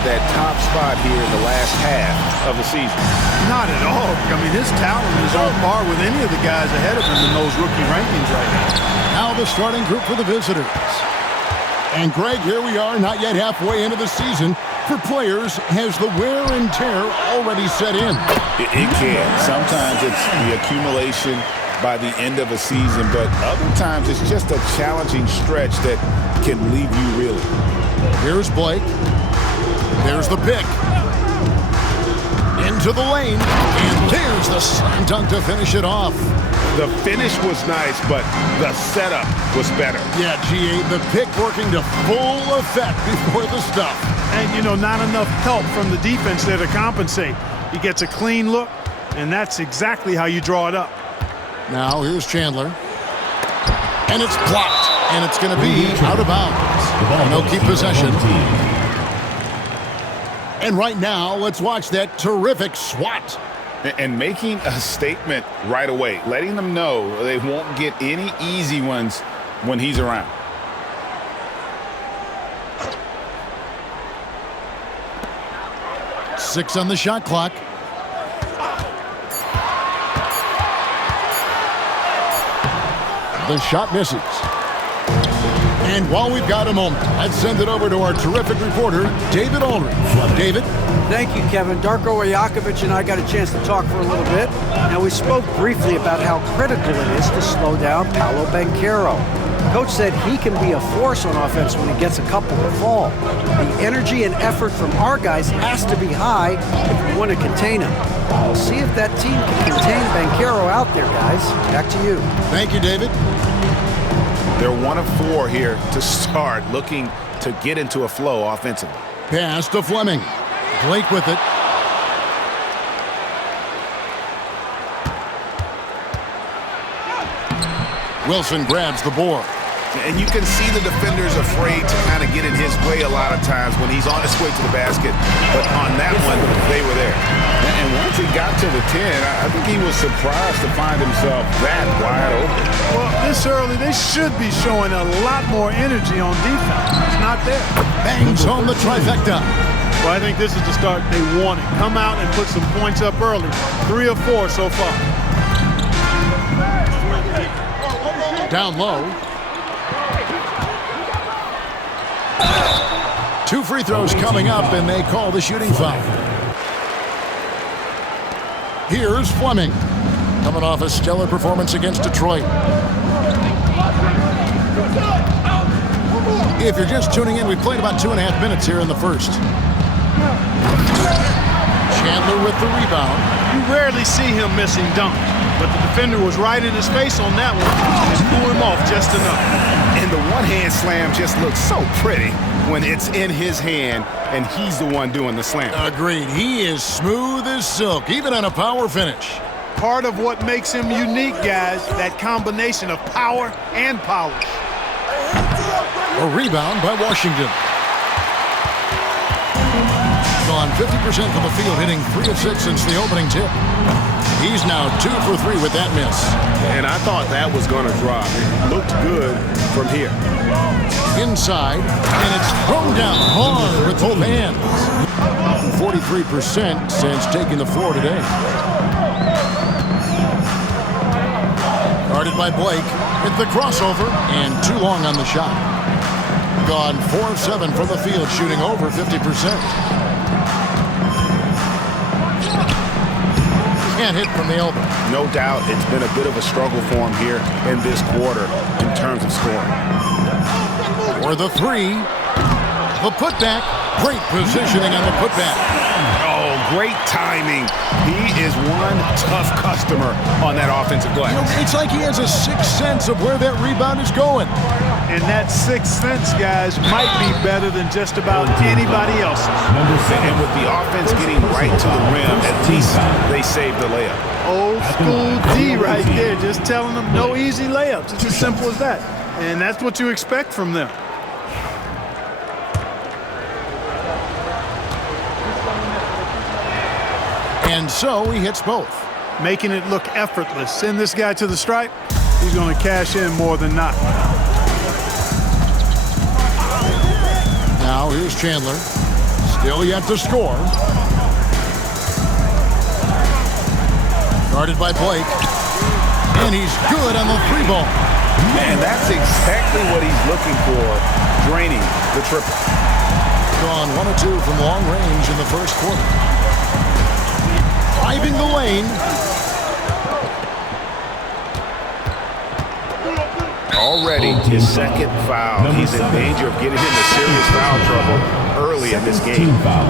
earned that top spot here in the last half of the season. Not at all. I mean, his talent is on par with any of the guys ahead of him in those rookie rankings right now. Now the starting group for the visitors. And Greg, here we are, not yet halfway into the season. For players, has the wear and tear already set in? It can. Sometimes it's the accumulation by the end of a season, but other times it's just a challenging stretch that can leave you reeling. Here's Blake. There's the pick. Into the lane. And there's the slam dunk to finish it off. The finish was nice, but the setup was better. Yeah, G.A., the pick working to full effect before the stuff. And, you know, not enough help from the defense there to compensate. He gets a clean look, and that's exactly how you draw it up. Now, here's Chandler. And it's blocked. And it's going to be out of bounds. And they'll keep possession. And right now, let's watch that terrific swat. And making a statement right away, letting them know they won't get any easy ones when he's around. Six on the shot clock. The shot misses. And while we've got a moment, let's send it over to our terrific reporter, David Aldridge. David? Thank you, Kevin. Darko Rajakovic and I got a chance to talk for a little bit. Now, we spoke briefly about how critical it is to slow down Paolo Banchero. Coach said he can be a force on offense when he gets a couple to fall. The energy and effort from our guys has to be high if we want to contain him. We'll see if that team can contain Banchero out there, guys. Back to you. Thank you, David. They're 1 of 4 here to start, looking to get into a flow offensively. Pass to Fleming. Blake with it. Wilson grabs the board. And you can see the defenders afraid to kind of get in his way a lot of times when he's on his way to the basket. But on that one, they were there. And once he got to the 10, I think he was surprised to find himself that wide open. Well, this early, they should be showing a lot more energy on defense. It's not there. Bangs home the trifecta. Well, I think this is the start they wanted. Come out and put some points up early. 3 of 4 so far. Down low. 2 free throws coming up, and they call the shooting foul. Here's Fleming, coming off a stellar performance against Detroit. If you're just tuning in, we played about 2.5 minutes here in the first. Chandler with the rebound. You rarely see him missing dunks, but the defender was right in his face on that one and blew him off just enough. And the one-hand slam just looks so pretty when it's in his hand and he's the one doing the slam. Agreed. He is smooth as silk, even on a power finish. Part of what makes him unique, guys, that combination of power and polish. A rebound by Washington. Gone 50% from the field, hitting 3 of 6 since the opening tip. He's now 2 for 3 with that miss. And I thought that was going to drop. It looked good from here. Inside, and it's thrown down hard with both hands. 43% since taking the floor today. Guarded by Blake with the crossover and too long on the shot. Gone 4 of 7 from the field, shooting over 50%. Can't hit from the elbow. No doubt it's been a bit of a struggle for him here in this quarter in terms of scoring. For the 3, the putback. Great positioning on the putback. Oh, great timing. He is one tough customer on that offensive glass. You know, it's like he has a sixth sense of where that rebound is going. And that sixth sense, guys, might be better than just about anybody else's. And with the offense getting right to the rim, at least they saved the layup. Old school D right there, just telling them no easy layups. It's as simple as that. And that's what you expect from them. And so he hits both. Making it look effortless. Send this guy to the stripe, he's going to cash in more than not. Now here's Chandler. Still yet to score. Guarded by Blake. And he's good on the three ball. Man, that's exactly what he's looking for, draining the triple. Gone 1 of 2 from long range in the first quarter. Driving the lane. Already his second foul. He's in danger of getting into serious foul trouble early in this game. Foul.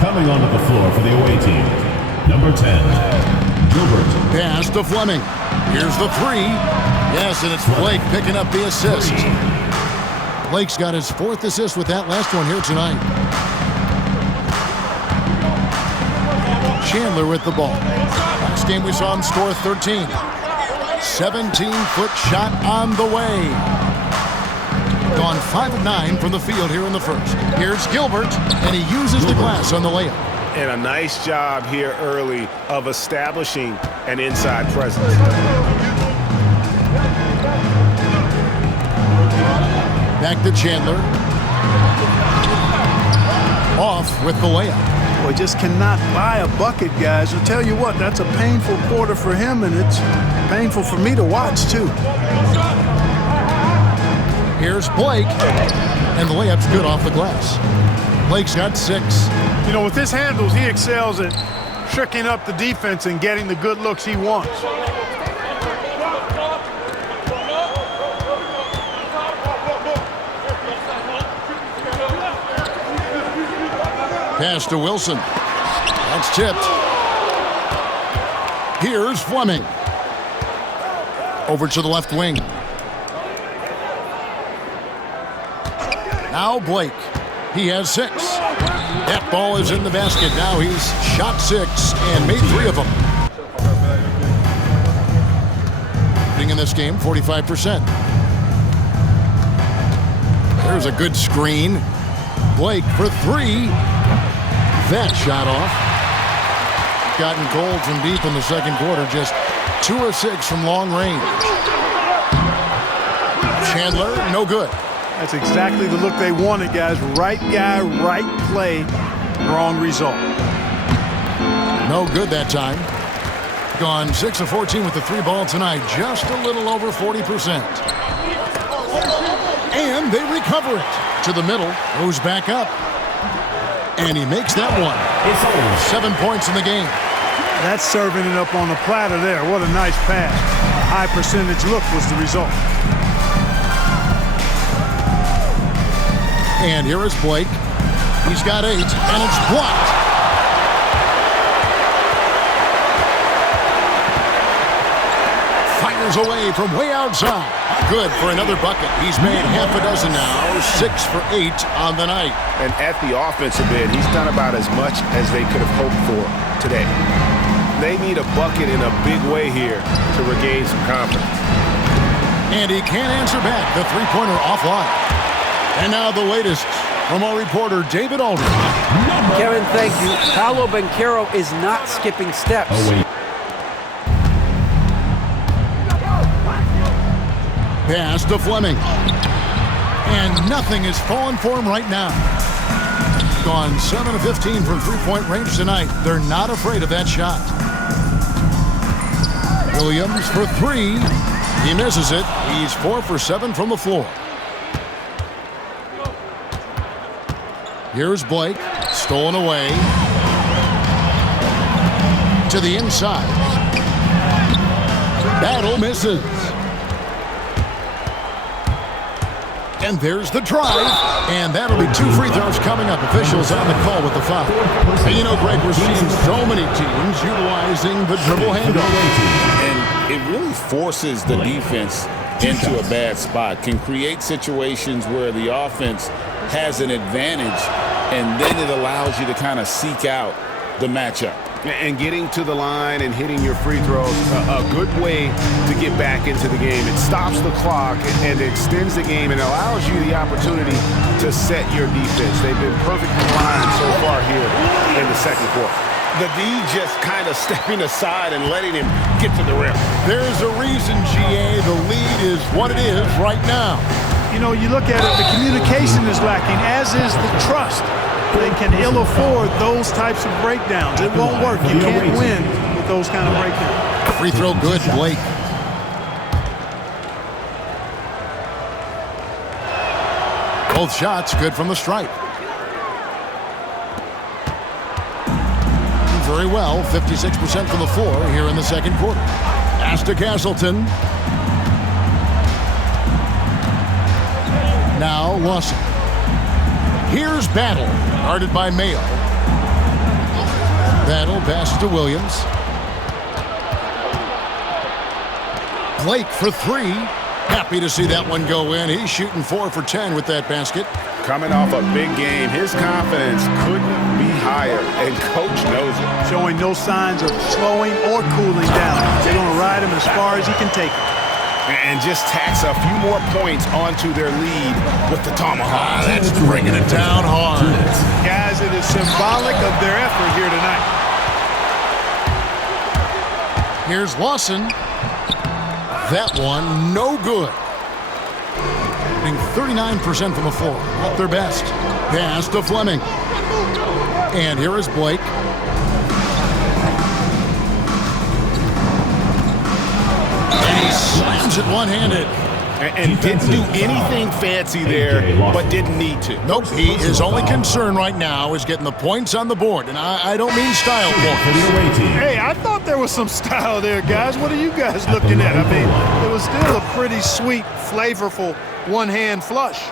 Coming onto the floor for the away team, number 10, Gilbert. Pass to Fleming. Here's the three. Yes, and it's Blake picking up the assist. Blake's got his 4th assist with that last one here tonight. Chandler with the ball. Last game we saw him score 13. 17-foot shot on the way. Gone 5 of 9 from the field here in the first. Here's Gilbert, and he uses the glass on the layup. And a nice job here early of establishing an inside presence. Back to Chandler. Off with the layup. Well, just cannot buy a bucket, guys. I'll tell you what, that's a painful quarter for him, and it's painful for me to watch, too. Here's Blake, and the layup's good off the glass. Blake's got 6. You know, with his handles, he excels at tricking up the defense and getting the good looks he wants. Pass to Wilson. That's tipped. Here's Fleming. Over to the left wing. Now Blake. He has 6. That ball is in the basket. Now he's shot 6 and made 3 of them. Shooting in this game, 45%. There's a good screen. Blake for 3. That shot off. Gotten cold from deep in the second quarter. Just 2 of 6 from long range. Chandler, no good. That's exactly the look they wanted, guys. Right guy, right play, wrong result. No good that time. Gone 6 of 14 with the 3 ball tonight. Just a little over 40%. And they recover it. To the middle, goes back up. And he makes that one. 7 points in the game. That's serving it up on the platter there. What a nice pass. A high percentage look was the result. And here is Blake. He's got 8, and it's blocked. Fires away from way outside. Good for another bucket. He's made half a dozen now. 6 for 8 on the night. And at the offensive end, he's done about as much as they could have hoped for today. They need a bucket in a big way here to regain some confidence. And he can't answer back. The three-pointer offline. And now the latest from our reporter, David Aldridge. Kevin, thank you. Paolo Banchero is not skipping steps. Pass to Fleming. And nothing is falling for him right now. Gone 7 of 15 from three-point range tonight. They're not afraid of that shot. Williams for 3. He misses it. He's 4 for 7 from the floor. Here's Blake. Stolen away. To the inside. Battle misses. And there's the drive. And that'll be 2 free throws coming up. Officials on the call with the foul. And you know, Greg, we're seeing so many teams utilizing the dribble handoff. And it really forces the defense into a bad spot. Can create situations where the offense has an advantage, and then it allows you to kind of seek out the matchup. And getting to the line and hitting your free throws, a good way to get back into the game. It stops the clock and extends the game and allows you the opportunity to set your defense. They've been perfectly lined so far here in the second quarter. The D just kind of stepping aside and letting him get to the rim. There's a reason, GA, the lead is what it is right now. You know, you look at it, the communication is lacking, as is the trust. They can ill afford those types of breakdowns. It won't work. You can't win with those kind of breakdowns. Free throw good, Blake. Both shots good from the stripe. Very well, 56% from the floor here in the second quarter. Pass to Castleton. Now Lawson. Here's Battle, guarded by Mayo. Battle passes to Williams. Blake for three. Happy to see that one go in. He's shooting 4 for 10 with that basket. Coming off a big game, his confidence couldn't be higher, and coach knows it. Showing no signs of slowing or cooling down. They're going to ride him as far as he can take him. And just tacks a few more points onto their lead with the tomahawk. That's bringing it down hard. Guys, it is symbolic of their effort here tonight. Here's Lawson. That one, no good. 39% from the floor, at their best. Pass to Fleming. And here is Blake. And he slams it one-handed. And didn't do anything fancy there, but didn't need to. Nope, his only concern right now is getting the points on the board. And I don't mean style points. Hey, I thought there was some style there, guys. What are you guys looking at? I mean, it was still a pretty sweet, flavorful one-hand flush.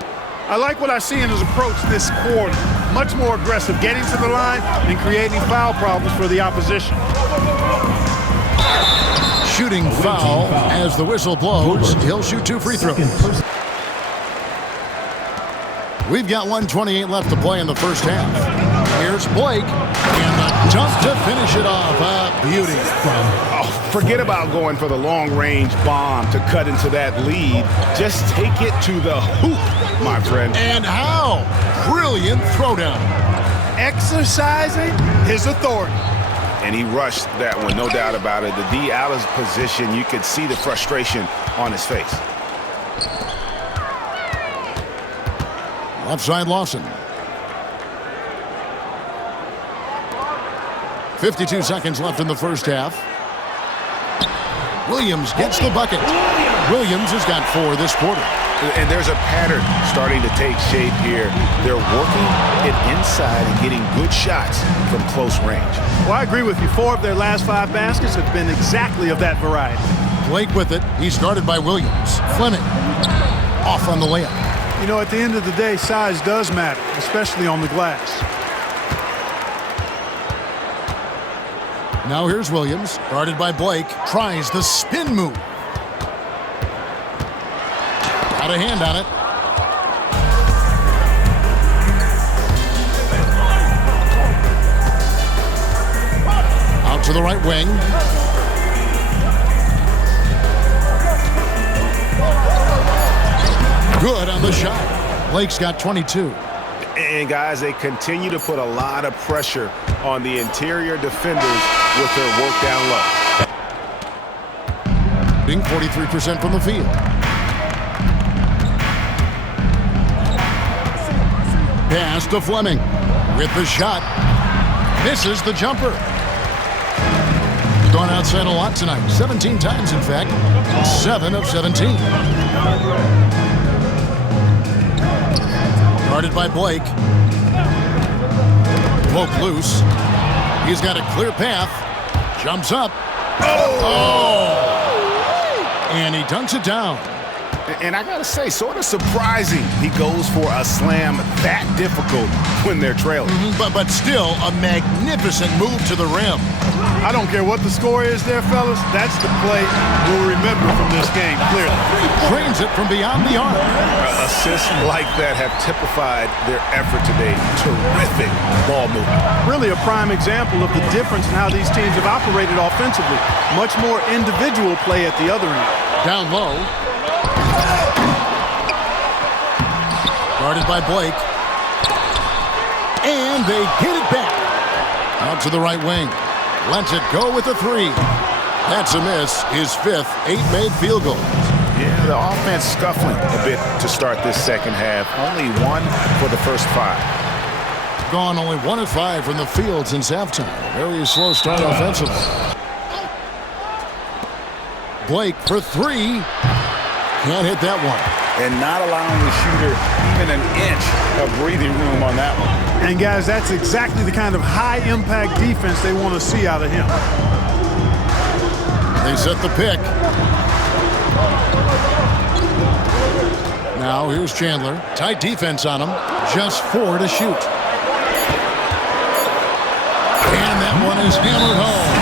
I like what I see in his approach this quarter. Much more aggressive, getting to the line and creating foul problems for the opposition. Shooting foul as the whistle blows. He'll shoot 2 free throws. We've got 1:28 left to play in the first half. Here's Blake, and the dunk to finish it off. A beauty. Oh, forget about going for the long-range bomb to cut into that lead. Just take it to the hoop, my friend. And how? Brilliant throwdown. Exercising his authority. And he rushed that one, no doubt about it. The D out of position, you could see the frustration on his face. Left side Lawson. 52 seconds left in the first half. Williams gets the bucket. Williams has got 4 this quarter. And there's a pattern starting to take shape here. They're working it inside and getting good shots from close range. Well, I agree with you. 4 of their last 5 baskets have been exactly of that variety. Blake with it. He's guarded by Williams. Fleming off on the layup. You know, at the end of the day, size does matter, especially on the glass. Now here's Williams, guarded by Blake. Tries the spin move. Got a hand on it. Out to the right wing. Good on the shot. Blake's got 22. And guys, they continue to put a lot of pressure on the interior defenders with their work down low. Being 43% from the field. Pass to Fleming with the shot. Misses the jumper. Gone outside a lot tonight. 17 times, in fact. 7 of 17. Guarded by Blake. Poke loose. He's got a clear path. Jumps up. Oh! And he dunks it down. And I gotta say, sort of surprising he goes for a slam that difficult when they're trailing. But still a magnificent move to the rim. I don't care what the score is there, fellas. That's the play we'll remember from this game, clearly. Drains it from beyond the arc. Assists like that have typified their effort today. Terrific ball movement. Really a prime example of the difference in how these teams have operated offensively. Much more individual play at the other end. Down low. Guarded by Blake. And they get it back. Out to the right wing. Lets it go with a 3. That's a miss. His 5th 8 made field goals. Yeah, the offense scuffling a bit to start this second half. Only 1 for the first 5. Gone only 1 of 5 from the field since halftime. Very slow start offensively. Blake for 3. Can't hit that one. And not allowing the shooter even an inch of breathing room on that one. And guys, that's exactly the kind of high-impact defense they want to see out of him. They set the pick. Now here's Chandler. Tight defense on him. Just 4 to shoot. And that one is hammered home.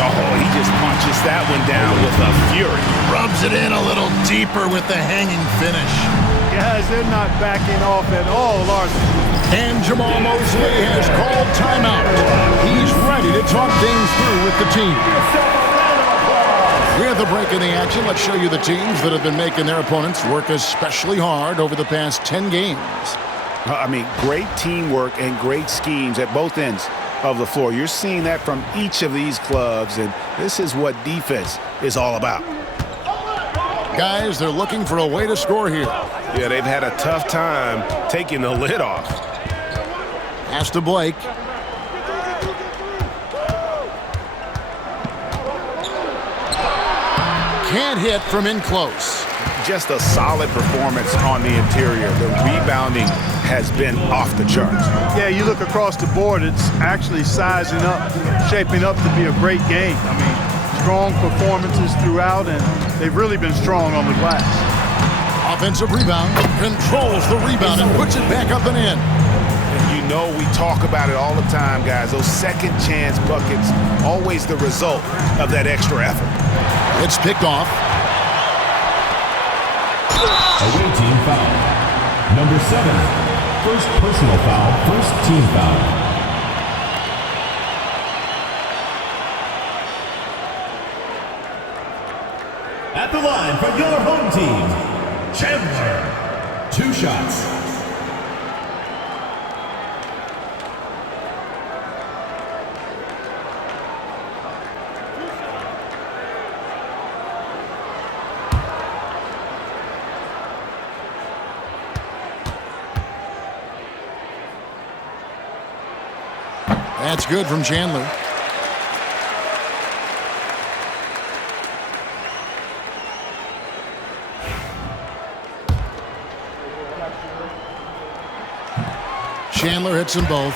Oh, he just punches that one down with a fury. Rubs it in a little deeper with the hanging finish. Guys, they're not backing off at all, are they? And Jamal Mosley has called timeout. He's ready to talk things through with the team. We have the break in the action. Let's show you the teams that have been making their opponents work especially hard over the past 10 games. I mean, great teamwork and great schemes at both ends of the floor. You're seeing that from each of these clubs, and this is what defense is all about. Guys, they're looking for a way to score here. Yeah, they've had a tough time taking the lid off. Pass to Blake. Can't hit from in close. Just a solid performance on the interior. The rebounding has been off the charts. Yeah, you look across the board, it's actually sizing up, shaping up to be a great game. I mean, strong performances throughout, and they've really been strong on the glass. Offensive rebound. Controls the rebound and puts it back up and in. You know we talk about it all the time, guys. Those second chance buckets, always the result of that extra effort. It's picked off. Away team foul. Number 7. First personal foul. First team foul. At the line for your home team, Chandler. 2 shots. That's good from Chandler. Chandler hits them both.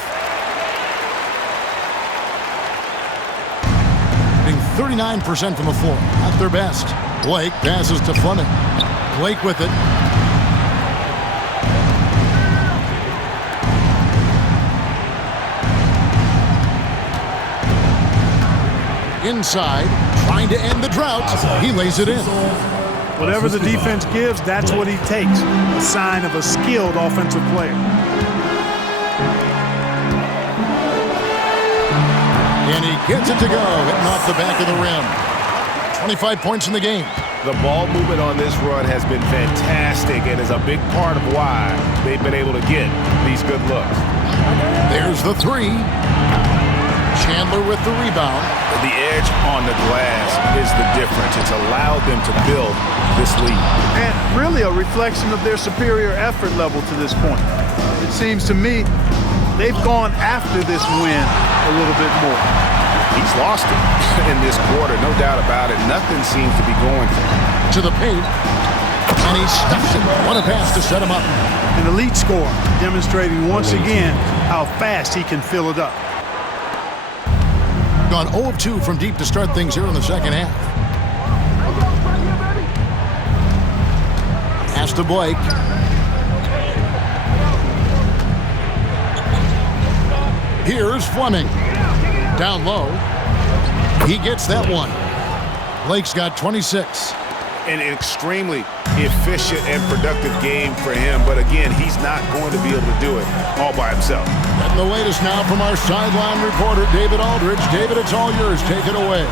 Hitting 39% from the floor. Not their best. Blake passes to Fleming. Blake with it. Inside, trying to end the drought. He lays it in. Whatever the defense gives, that's what he takes. A sign of a skilled offensive player. And he gets it to go, hitting off the back of the rim. 25 points in the game. The ball movement on this run has been fantastic and is a big part of why they've been able to get these good looks. There's the 3. Chandler with the rebound. The edge on the glass is the difference. It's allowed them to build this lead. And really a reflection of their superior effort level to this point. It seems to me they've gone after this win a little bit more. He's lost it in this quarter, no doubt about it. Nothing seems to be going for him. To the paint. And he stuffs it. What a pass to set him up. An elite scorer, demonstrating once again how fast he can fill it up. Gone 0 of 2 from deep to start things here in the second half. Pass to Blake. Here's Fleming. Down low. He gets that one. Blake's got 26. An extremely efficient and productive game for him, but again, he's not going to be able to do it all by himself. And the latest now from our sideline reporter, David Aldridge. David, it's all yours. Take it away.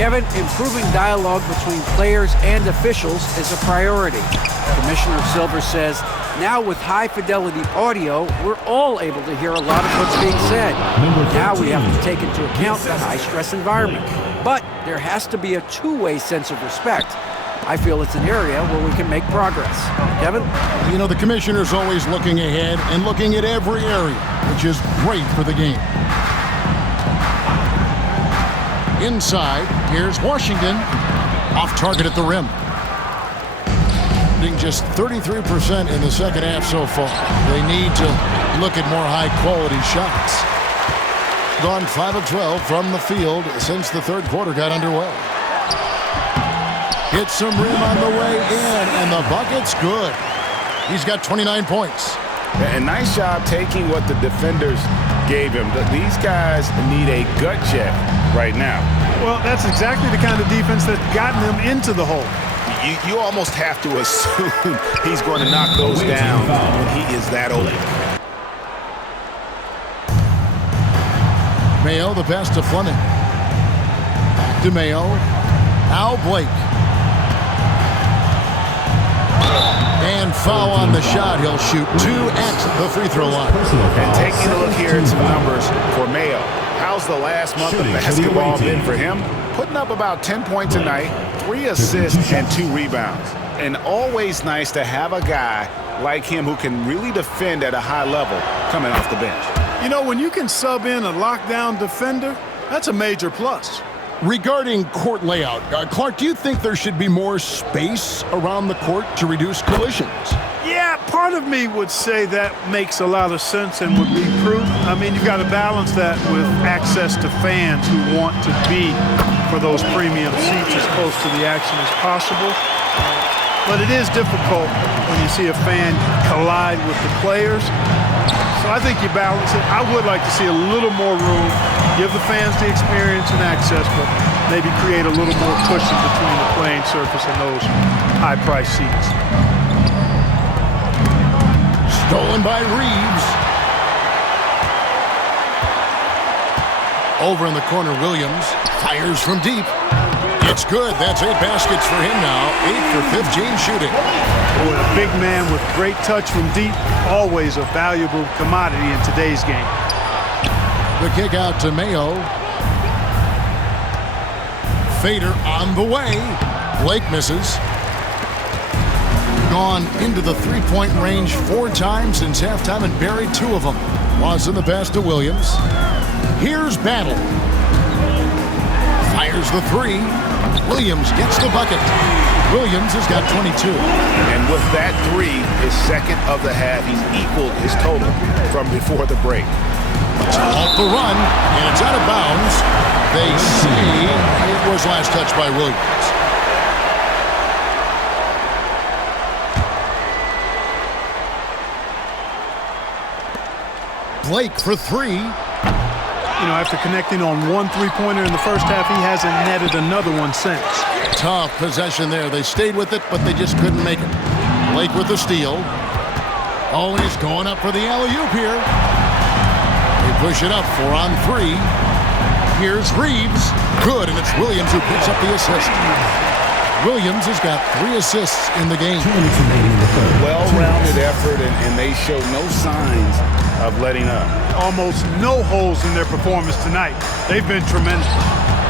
Kevin, improving dialogue between players and officials is a priority. Commissioner Silver says, now with high-fidelity audio, we're all able to hear a lot of what's being said. Now we have to take into account the high-stress environment. But there has to be a two-way sense of respect. I feel it's an area where we can make progress. Kevin? You know, the commissioner's always looking ahead and looking at every area, which is great for the game. Inside, here's Washington. Off target at the rim. Just 33% in the second half so far. They need to look at more high-quality shots. Gone 5 of 12 from the field since the third quarter got underway. Hits some rim on the way in, and the bucket's good. He's got 29 points. And nice job taking what the defenders gave him. These guys need a gut check right now. Well, that's exactly the kind of defense that's gotten them into the hole. You almost have to assume he's going to knock those down when he is that open. Mayo, the pass to Fleming. Back to Mayo. Now Blake. And foul on the shot. He'll shoot 2 at the free throw line. And taking a look here at some numbers for Mayo. How's the last month of basketball been for him? Putting up about 10 points a night, 3 assists, and 2 rebounds. And always nice to have a guy like him who can really defend at a high level coming off the bench. You know, when you can sub in a lockdown defender, that's a major plus. Regarding court layout, Clark, do you think there should be more space around the court to reduce collisions? Yeah, part of me would say that makes a lot of sense and would be prudent. I mean, you've got to balance that with access to fans who want to be for those premium seats as close to the action as possible. But it is difficult when you see a fan collide with the players. So I think you balance it. I would like to see a little more room, give the fans the experience and access, but maybe create a little more cushion between the playing surface and those high-priced seats. Stolen by Reeves. Over in the corner, Williams fires from deep. It's good. That's 8 baskets for him now. 8 for 15 shooting. Boy, a big man with great touch from deep, always a valuable commodity in today's game. The kick out to Mayo. Fader on the way. Blake misses. Gone into the three-point range 4 times since halftime and buried 2 of them. Watson the pass to Williams. Here's Battle. Fires the 3. Williams gets the bucket. Williams has got 22. And with that 3, his second of the half, he's equaled his total from before the break. It's off the run, and it's out of bounds. They say it was last touched by Williams. Blake for 3. You know, after connecting on 1 3-pointer in the first half, he hasn't netted another one since. Tough possession there. They stayed with it, but they just couldn't make it. Blake with the steal. Oh, he's going up for the alley-oop here. They push it up 4 on 3. Here's Reeves. Good, and it's Williams who picks up the assist. Williams has got 3 assists in the game. Well-rounded effort, and they show no signs of letting up. Almost no holes in their performance tonight. They've been tremendous.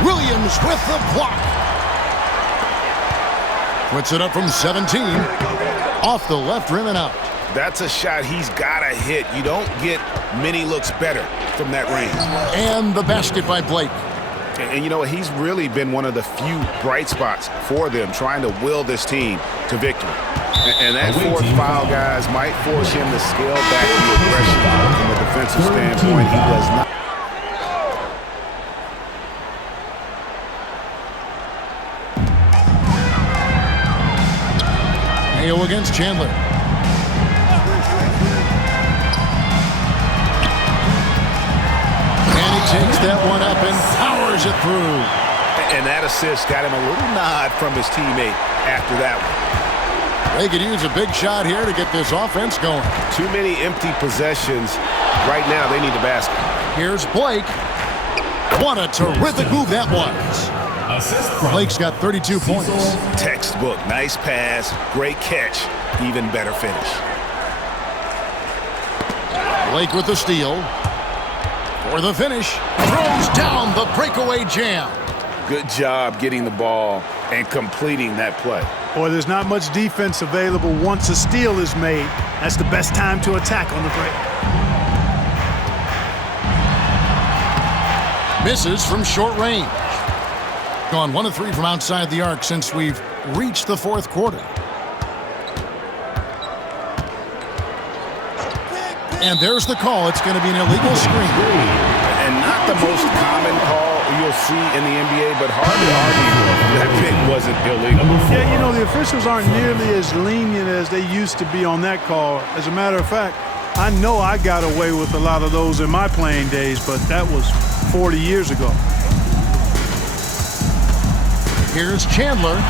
Williams with the block. Puts it up from 17. Off the left rim and out. That's a shot he's got to hit. You don't get many looks better from that range. And the basket by Blake. And you know, he's really been one of the few bright spots for them, trying to will this team to victory. And that 4th foul, guys, might force him to scale back the aggression from a defensive standpoint. He does not. Mayo against Chandler. And he takes that one up and powers it through. And that assist got him a little nod from his teammate after that one. They could use a big shot here to get this offense going. Too many empty possessions. Right now, they need the basket. Here's Blake. What a terrific move that was. Blake's got 32 points. Textbook. Nice pass. Great catch. Even better finish. Blake with the steal. For the finish. Throws down the breakaway jam. Good job getting the ball and completing that play. Boy, there's not much defense available once a steal is made. That's the best time to attack on the break. Misses from short range. Gone 1 of 3 from outside the arc since we've reached the fourth quarter. And there's the call. It's going to be an illegal screen. And not the most common call you'll see in the NBA, but hard to argue that pick wasn't illegal. Yeah, you know, the officials aren't nearly as lenient as they used to be on that call. As a matter of fact, I know I got away with a lot of those in my playing days, but that was 40 years ago. Here's Chandler.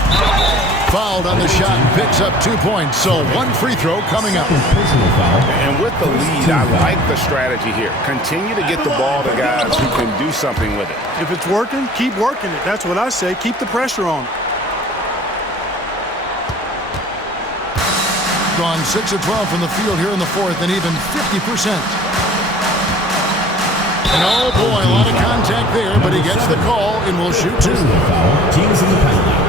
Fouled on the shot and picks up 2 points. So 1 free throw coming up. And with the lead, I like the strategy here. Continue to get the ball to guys who can do something with it. If it's working, keep working it. That's what I say. Keep the pressure on. Gone 6 of 12 from the field here in the fourth and even 50%. And oh boy, a lot of contact there, but he gets the call and will shoot 2. Teams in the penalty.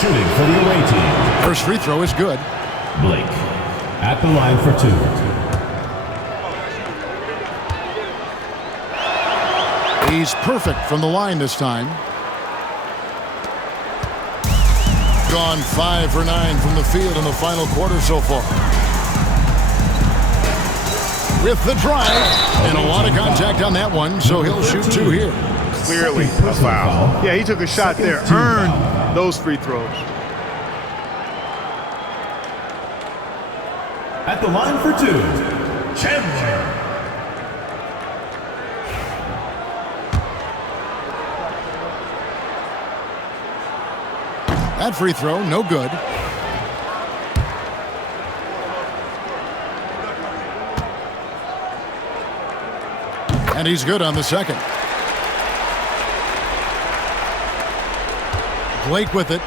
Shooting for the away team. First free throw is good. Blake at the line for 2. He's perfect from the line this time. Gone 5 for 9 from the field in the final quarter so far. With the drive, and a lot of contact on that one, so he'll shoot 2 here. Clearly a foul. Yeah, he took a shot there. Earned those free throws. At the line for 2, Chandler. That free throw, no good. And he's good on the second. Blake with it.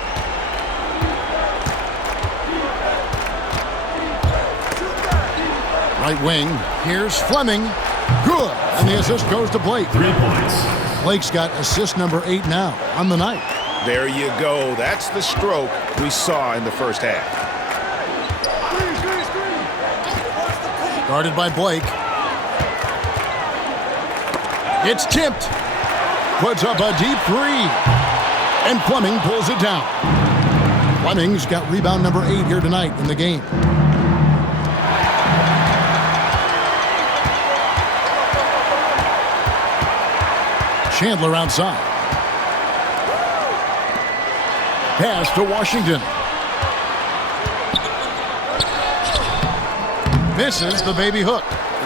Right wing. Here's Fleming. Good. And the assist goes to Blake. 3 points. Blake's got assist number 8 now on the night. There you go. That's the stroke we saw in the first half. Guarded by Blake. It's tipped. Puts up a deep 3. And Fleming pulls it down. Fleming's got rebound number 8 here tonight in the game. Chandler outside. Pass to Washington. Misses the baby hook.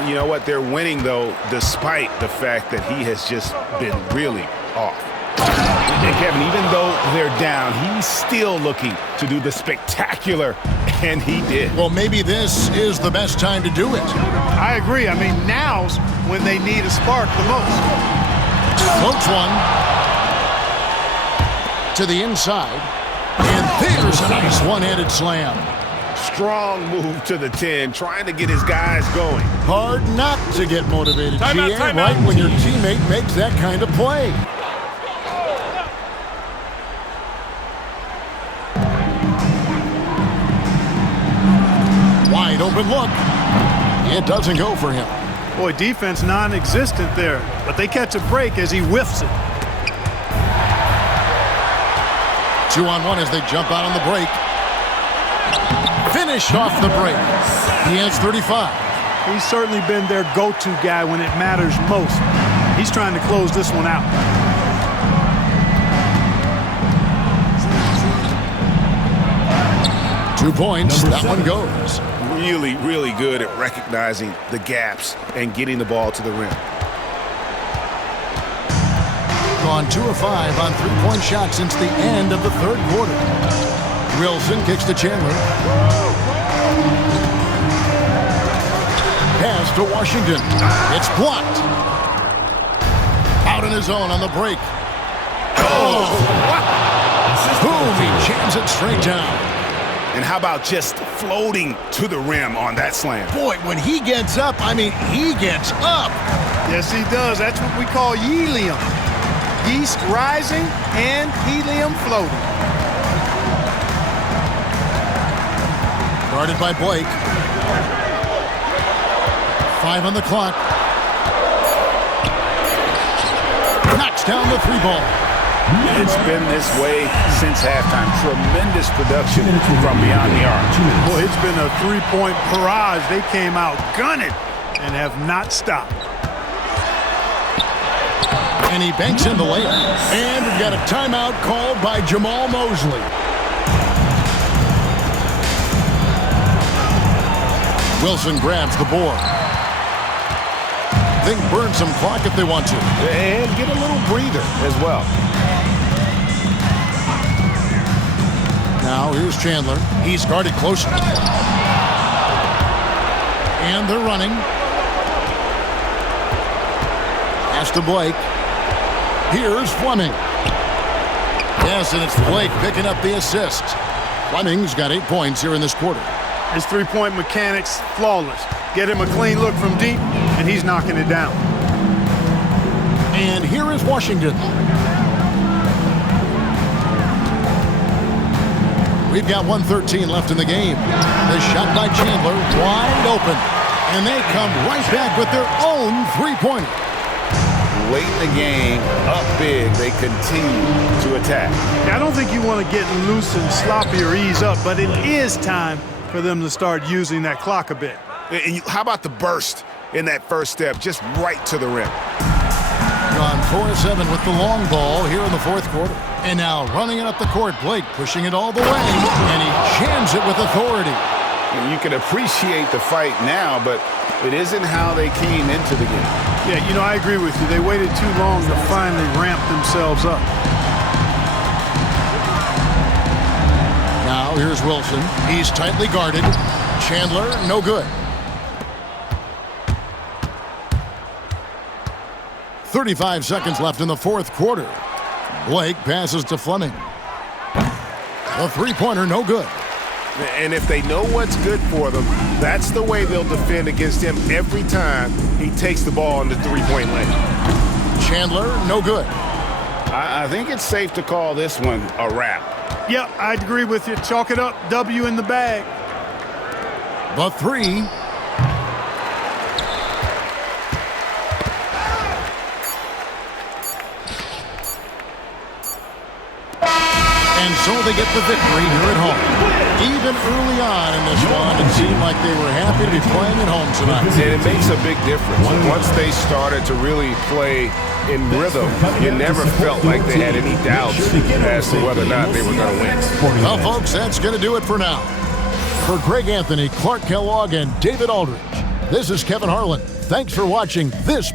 You know what? They're winning, though, despite the fact that he has just been really off. And Kevin, even though they're down, he's still looking to do the spectacular, and he did. Well, maybe this is the best time to do it. I agree. I mean, now's when they need a spark the most. Floats one to the inside. And there's a nice one-handed slam. Strong move to the 10, trying to get his guys going. Hard not to get motivated, Timeout, GA, right when your teammate makes that kind of play. Wide open look. It doesn't go for him. Boy, defense non-existent there, but they catch a break as he whiffs it. 2-on-1 as they jump out on the break. Finished off the break. He has 35. He's certainly been their go-to guy when it matters most. He's trying to close this one out. Two points. That one goes. Really, really good at recognizing the gaps and getting the ball to the rim. Gone 2 of 5 on three-point shots since the end of the third quarter. Wilson kicks to Chandler. Pass to Washington. It's blocked. Out in his own on the break. Oh! Boom! He jams it straight down. And how about just floating to the rim on that slam? Boy, when he gets up, I mean, he gets up. Yes, he does. That's what we call helium. yeast rising and helium floating. Guarded by Blake. 5 on the clock. Knocks down the 3 ball. It's been this way since halftime. Tremendous production from beyond the arc. Boy, it's been a 3-point barrage. They came out gunning and have not stopped. And he banks in the layup. And we've got a timeout called by Jamal Mosley. Wilson grabs the board. They can burn some clock if they want to. And get a little breather as well. Now here's Chandler. He's guarded closer. And they're running. Pass to Blake. Here's Fleming. Yes, and it's Blake picking up the assist. Fleming's got 8 points here in this quarter. His three-point mechanics, flawless. Get him a clean look from deep, and he's knocking it down. And here is Washington. We've got 1:13 left in the game. The shot by Chandler, wide open. And they come right back with their own three-pointer. Late in the game, up big, they continue to attack. Now, I don't think you want to get loose and sloppy or ease up, but it is time for them to start using that clock a bit. And how about the burst in that first step, just right to the rim? Gone 4-7 with the long ball here in the fourth quarter. And now running it up the court, Blake pushing it all the way, and he jams it with authority. You can appreciate the fight now, but it isn't how they came into the game. Yeah, you know, I agree with you. They waited too long to finally ramp themselves up. Now here's Wilson. He's tightly guarded. Chandler, no good. 35 seconds left in the fourth quarter. Blake passes to Fleming. The three-pointer, no good. And if they know what's good for them, that's the way they'll defend against him every time he takes the ball in the three-point lane. Chandler, no good. I think it's safe to call this one a wrap. Yep, I'd agree with you. Chalk it up. W in the bag. The three. And so they get the victory here at home. Even early on in this one, it seemed like they were happy to be playing at home tonight. And it makes a big difference. Once they started to really play in rhythm, you never felt like they had any doubts as to whether or not they were going to win. Well, folks, that's going to do it for now. For Greg Anthony, Clark Kellogg, and David Aldridge, this is Kevin Harlan. Thanks for watching this